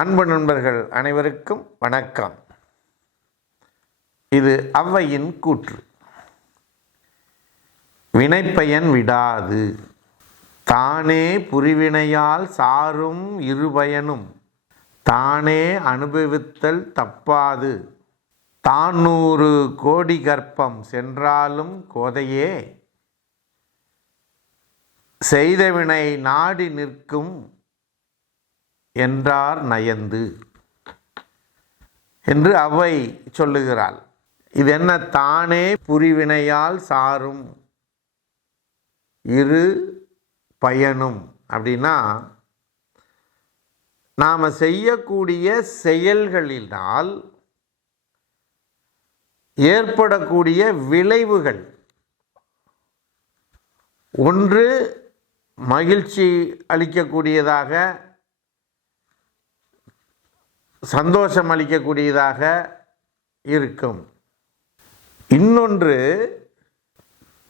அன்பு நண்பர்கள் அனைவருக்கும் வணக்கம். இது ஔவையின் கூற்று. வினைப்பயன் விடாது, தானே புரிவினையால் சாரும் இருபயனும், தானே அனுபவித்தல் தப்பாது, தான் 100 கோடி கற்பம் சென்றாலும் கோதையே, செய்த வினை நாடி நிற்கும் என்றார் நயந்து என்று ஔவை சொல்லுகிறாள். இது என்ன? தானே புரிவினையால் சாரும் இரு பயனும் அப்படின்னா, நாம் செய்யக்கூடிய செயல்களினால் ஏற்படக்கூடிய விளைவுகள், ஒன்று மகிழ்ச்சி அளிக்கக்கூடியதாக, சந்தோஷம் அளிக்கக்கூடியதாக இருக்கும். இன்னொன்று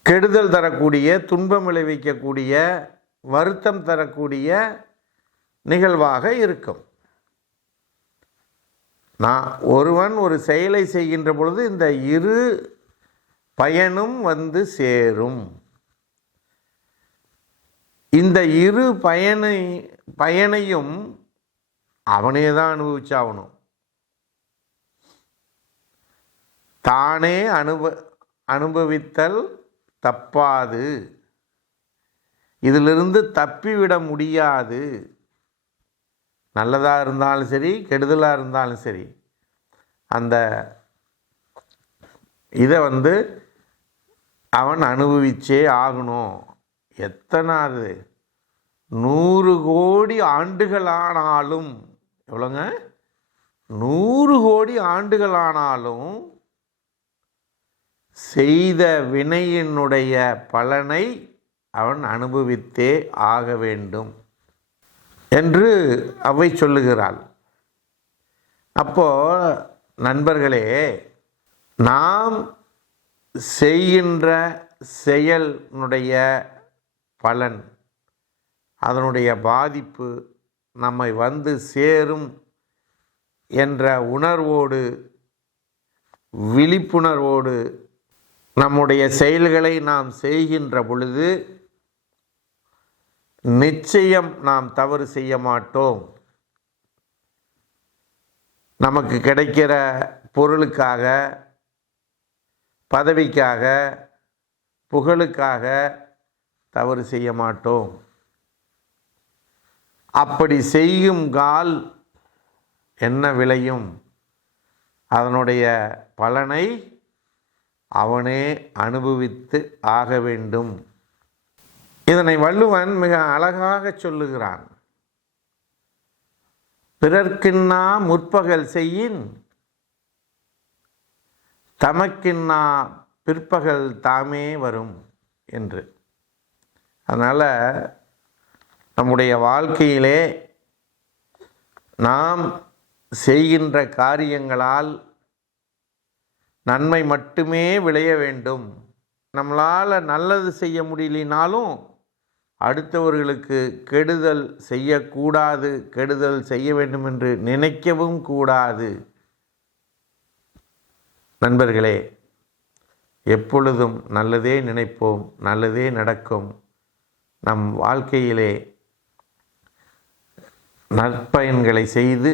கெடுதல் தரக்கூடிய, துன்பம் விளைவிக்கக்கூடிய, வருத்தம் தரக்கூடிய நிகழ்வாக இருக்கும். ஒருவன் ஒரு செயலை செய்கின்ற பொழுது இந்த இரு பயனும் வந்து சேரும். இந்த இரு பயனையும் அவனே தான் அனுபவிச்சாகணும். தானே அனுபவித்தல் தப்பாது, இதிலிருந்து தப்பிவிட முடியாது. நல்லதாக இருந்தாலும் சரி, கெடுதலாக இருந்தாலும் சரி, அந்த இதை அவன் அனுபவிச்சே ஆகணும். எத்தனாவது 100 கோடி ஆண்டுகளானாலும், எவ்வளோங்க? 100 கோடி ஆண்டுகளானாலும் செய்த வினையினுடைய பலனை அவன் அனுபவித்தே ஆக வேண்டும் என்று ஔவை சொல்லுகிறாள். அப்போ நண்பர்களே, நாம் செய்கின்ற செயலினுடைய பலன், அதனுடைய பாதிப்பு நம்மை வந்து சேரும் என்ற உணர்வோடு, விழிப்புணர்வோடு நம்முடைய செயல்களை நாம் செய்கின்ற பொழுது நிச்சயம் நாம் தவறு செய்ய மாட்டோம். நமக்கு கிடைக்கிற பொருளுக்காக, பதவிக்காக, புகழுக்காக தவறு செய்ய மாட்டோம். அப்படி செய்யும் கால் என்ன விளையும்? அதனுடைய பலனை அவனே அனுபவித்து ஆக வேண்டும். இதனை வள்ளுவன் மிக அழகாக சொல்லுகிறான். பிறர்க்கின்னா முற்பகல் செய்யின், தமக்கின்னா பிற்பகல் தாமே வரும் என்று. அதனால் நம்முடைய வாழ்க்கையிலே நாம் செய்கின்ற காரியங்களால் நன்மை மட்டுமே விளைய வேண்டும். நம்மளால் நல்லது செய்ய முடியலினாலும் அடுத்தவர்களுக்கு கெடுதல் செய்யக்கூடாது, கெடுதல் செய்ய வேண்டும் என்று நினைக்கவும் கூடாது. நண்பர்களே, எப்பொழுதும் நல்லதே நினைப்போம், நல்லதே நடக்கும். நம் வாழ்க்கையிலே நற்பயன்களை செய்து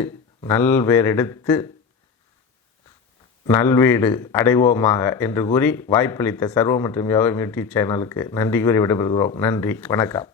நல்பேர் எடுத்து நல்வீடு அடைவோமாக என்று கூறி வாய்ப்பளித்த சர்வம் மற்றும் யோகம் யூடியூப் சேனலுக்கு நன்றி கூறி விடைபெறுகிறோம். நன்றி, வணக்கம்.